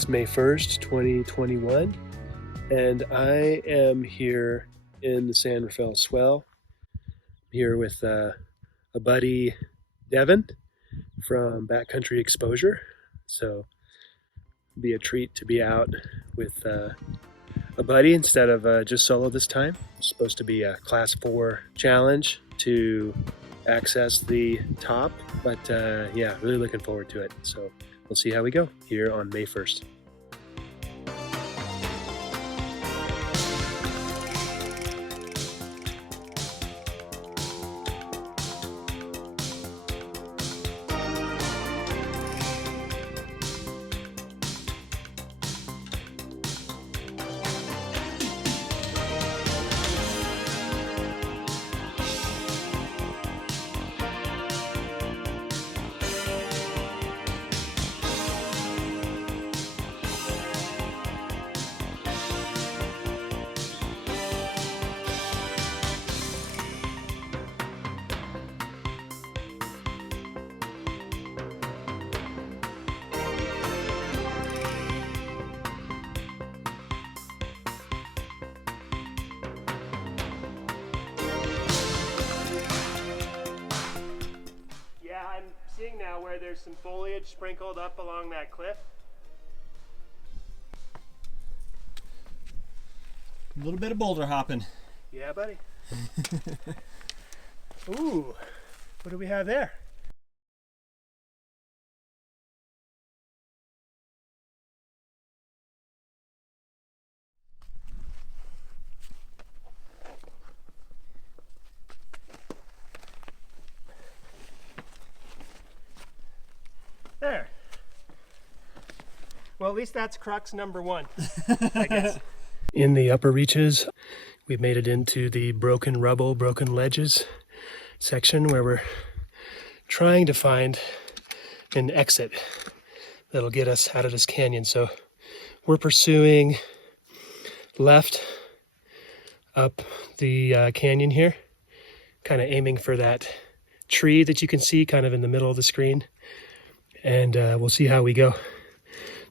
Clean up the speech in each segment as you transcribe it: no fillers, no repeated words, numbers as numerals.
It's May 1st, 2021, and I am here in the San Rafael Swell. I'm here with a buddy, Devin, from Backcountry Exposure. So it'll be a treat to be out with a buddy instead of just solo this time. It's supposed to be a Class 4 challenge to access the top, but yeah, really looking forward to it. So we'll see how we go here on May 1st. I'm seeing now where there's some foliage sprinkled up along that cliff. A little bit of boulder hopping. Yeah, buddy. Ooh, what do we have there? There. Well, at least that's crux number one, I guess. In the upper reaches, we've made it into the broken rubble, broken ledges section where we're trying to find an exit that'll get us out of this canyon. So we're pursuing left up the canyon here, kind of aiming for that tree that you can see kind of in the middle of the screen. And we'll see how we go.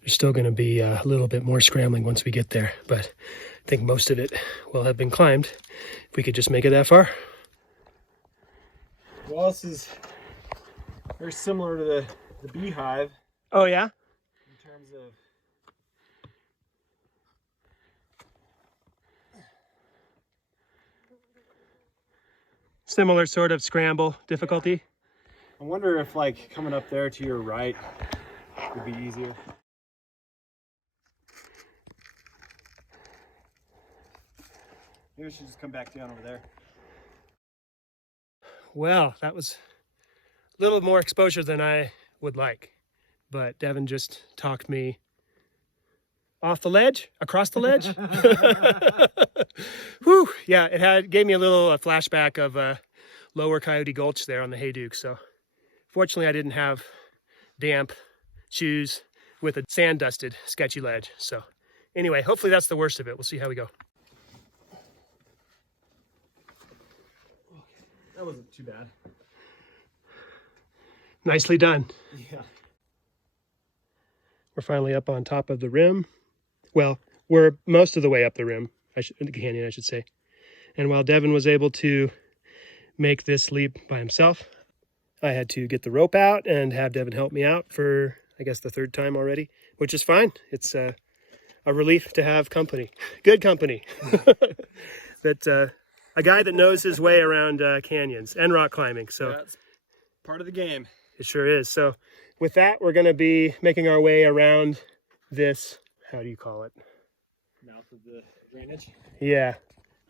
There's still going to be a little bit more scrambling once we get there, but I think most of it will have been climbed if we could just make it that far. Well, this is very similar to the beehive. Oh yeah? In terms of Similar sort of scramble difficulty. I wonder if like coming up there to your right would be easier. Maybe we should just come back down over there. Well, that was a little more exposure than I would like, but Devin just talked me off the ledge, across the ledge. Whew, yeah, it gave me a little flashback of Lower Coyote Gulch there on the Hayduke. So fortunately, I didn't have damp shoes with a sand-dusted, sketchy ledge. So anyway, hopefully that's the worst of it. We'll see how we go. That wasn't too bad. Nicely done. Yeah. We're finally up on top of the rim. Well, we're most of the way up the rim, the canyon, I should say. And while Devin was able to make this leap by himself, I had to get the rope out and have Devin help me out for, I guess, the third time already, which is fine. It's a relief to have company, good company. That a guy that knows his way around canyons and rock climbing. So yeah, it's part of the game. It sure is. So with that, we're going to be making our way around this, how do you call it? Mouth of the drainage. Yeah.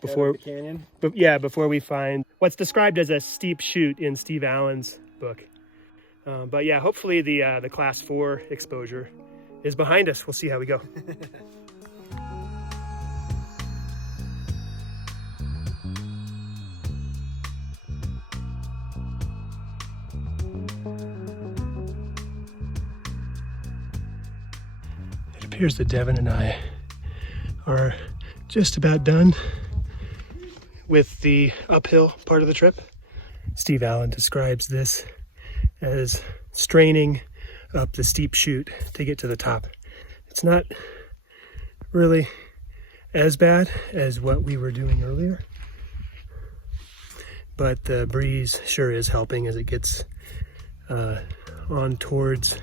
Before the canyon. Before we find what's described as a steep chute in Steve Allen's book. But yeah, hopefully the Class 4 exposure is behind us. We'll see how we go. It appears that Devin and I are just about done with the uphill part of the trip. Steve Allen describes this as straining up the steep chute to get to the top. It's not really as bad as what we were doing earlier, but the breeze sure is helping as it gets on towards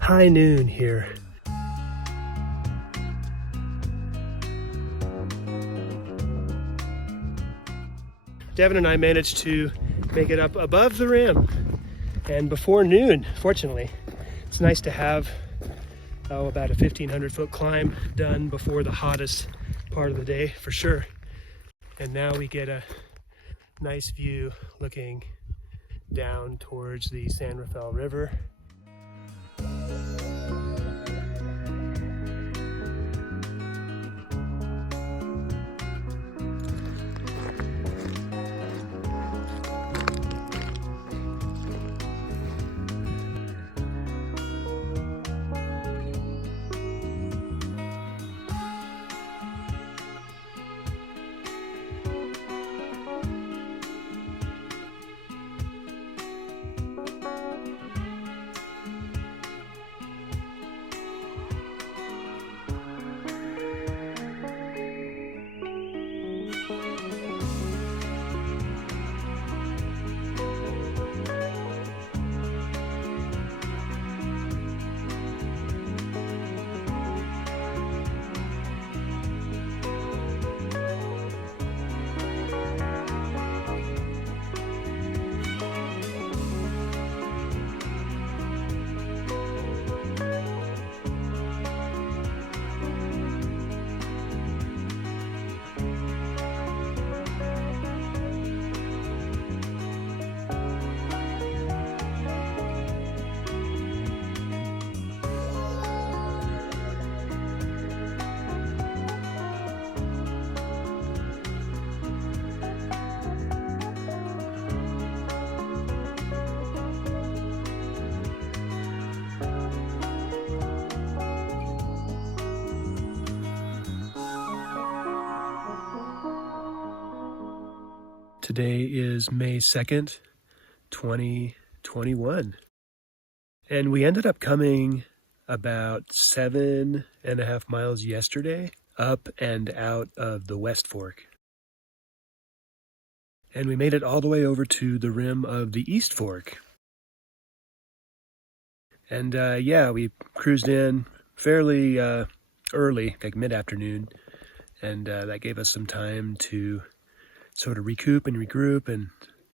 high noon here. Devin and I managed to make it up above the rim and before noon, fortunately. It's nice to have about a 1,500-foot climb done before the hottest part of the day for sure. And now we get a nice view looking down towards the San Rafael River. Today is May 2nd, 2021. And we ended up coming about 7.5 miles yesterday up and out of the West Fork. And we made it all the way over to the rim of the East Fork. And yeah, we cruised in fairly early, like mid-afternoon. And that gave us some time to sort of recoup and regroup and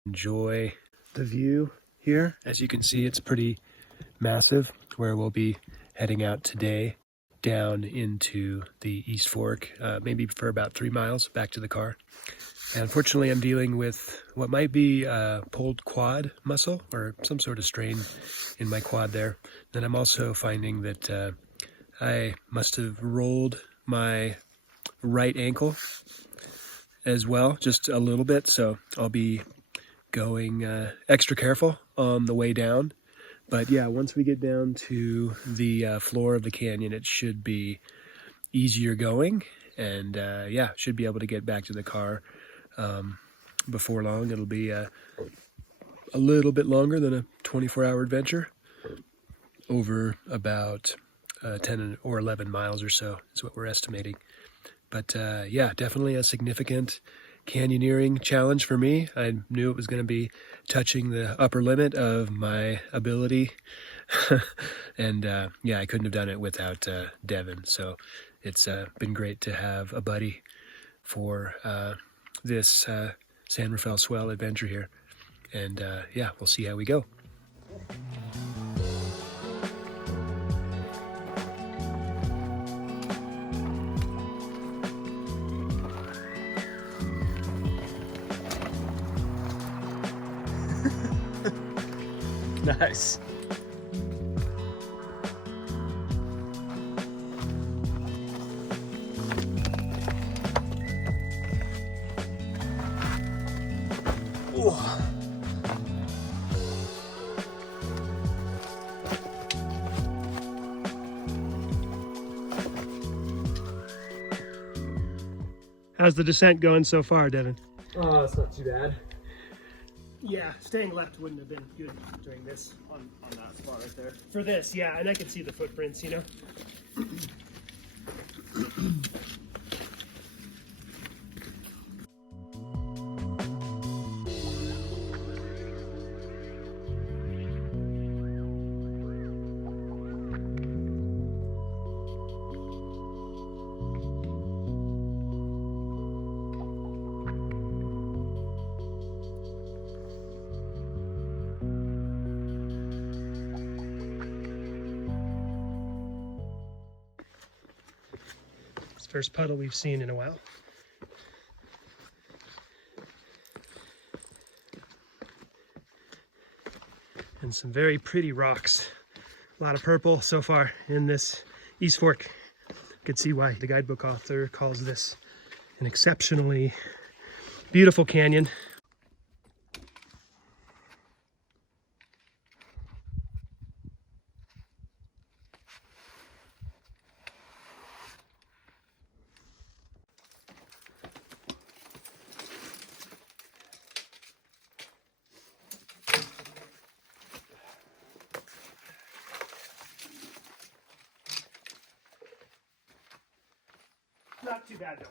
enjoy the view here. As you can see, it's pretty massive where we'll be heading out today down into the East Fork, maybe for about 3 miles back to the car. And unfortunately, I'm dealing with what might be a pulled quad muscle or some sort of strain in my quad there. Then I'm also finding that I must have rolled my right ankle as well, just a little bit, so I'll be going extra careful on the way down. But yeah, once we get down to the floor of the canyon, it should be easier going, and yeah, should be able to get back to the car before long. It'll be a little bit longer than a 24-hour adventure, over about 10 or 11 miles or so is what we're estimating. But yeah, definitely a significant canyoneering challenge for me. I knew it was going to be touching the upper limit of my ability. And yeah, I couldn't have done it without Devin. So it's been great to have a buddy for this San Rafael Swell adventure here. And yeah, we'll see how we go. Nice. Oh. How's the descent going so far, Devin? Oh, it's not too bad. Yeah, staying left wouldn't have been good doing this on that spot right there. For this, yeah, and I can see the footprints, you know. First puddle we've seen in a while. And some very pretty rocks. A lot of purple so far in this East Fork. You can see why the guidebook author calls this an exceptionally beautiful canyon. Not too bad though.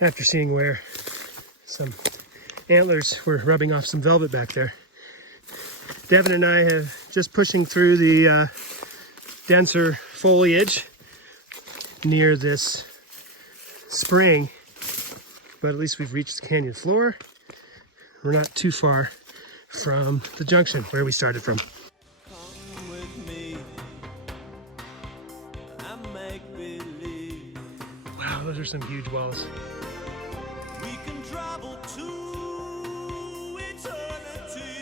After seeing where some antlers were rubbing off some velvet back there, Devin and I have just pushing through the denser foliage near this spring, but at least we've reached the canyon floor. We're not too far from the junction where we started from. Come with me. I make believe Wow, those are some huge walls. we can travel to eternity.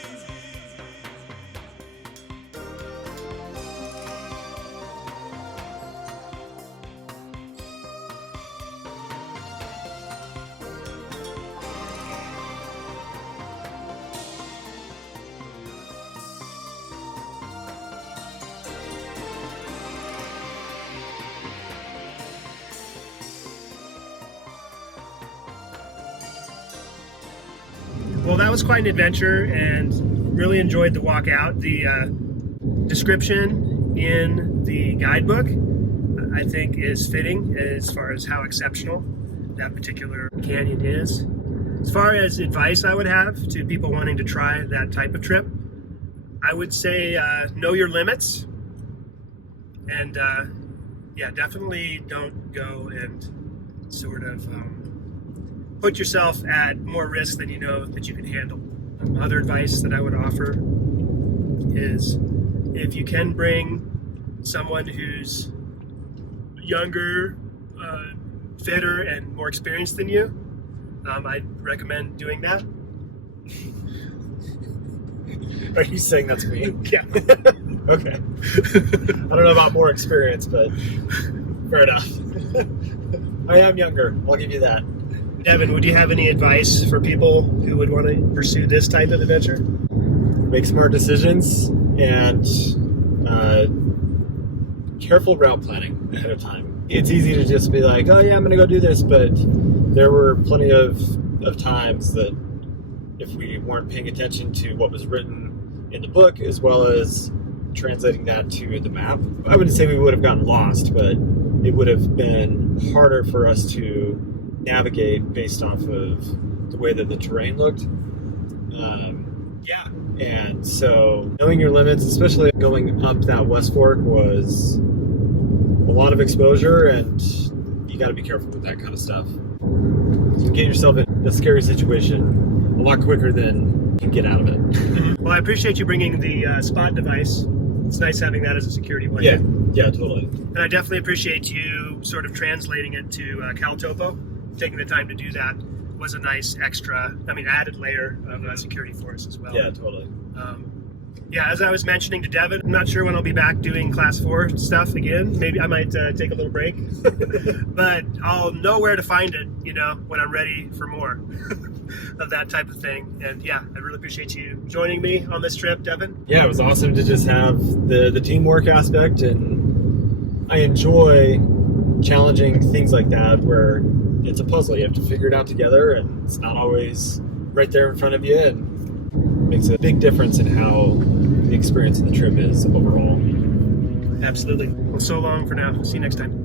Well, that was quite an adventure and really enjoyed the walk out. The description in the guidebook, I think, is fitting as far as how exceptional that particular canyon is. As far as advice I would have to people wanting to try that type of trip, I would say know your limits. And yeah, definitely don't go and sort of put yourself at more risk than you know that you can handle. Other advice that I would offer is if you can bring someone who's younger, fitter, and more experienced than you, I'd recommend doing that. Are you saying that's me? Yeah. Okay. I don't know about more experience, but fair enough. I am younger, I'll give you that. Devin, would you have any advice for people who would want to pursue this type of adventure? Make smart decisions and careful route planning ahead of time. It's easy to just be like, oh yeah, I'm gonna go do this, but there were plenty of times that if we weren't paying attention to what was written in the book as well as translating that to the map, I wouldn't say we would have gotten lost, but it would have been harder for us to navigate based off of the way that the terrain looked. Yeah, and so knowing your limits, especially going up that West Fork, was a lot of exposure, and you got to be careful with that kind of stuff. You can get yourself in a scary situation a lot quicker than you can get out of it. Well, I appreciate you bringing the spot device. It's nice having that as a security blanket. Yeah, totally. And I definitely appreciate you sort of translating it to CalTopo. Taking the time to do that was a nice extra, added layer of security for us as well. Yeah, totally. Yeah, as I was mentioning to Devin, I'm not sure when I'll be back doing class 4 stuff again. Maybe I might take a little break, but I'll know where to find it, when I'm ready for more of that type of thing. And yeah, I really appreciate you joining me on this trip, Devin. Yeah, it was awesome to just have the teamwork aspect, and I enjoy challenging things like that where it's a puzzle. You have to figure it out together, and it's not always right there in front of you, and makes a big difference in how the experience of the trip is overall. Absolutely. Well, so long for now. See you next time.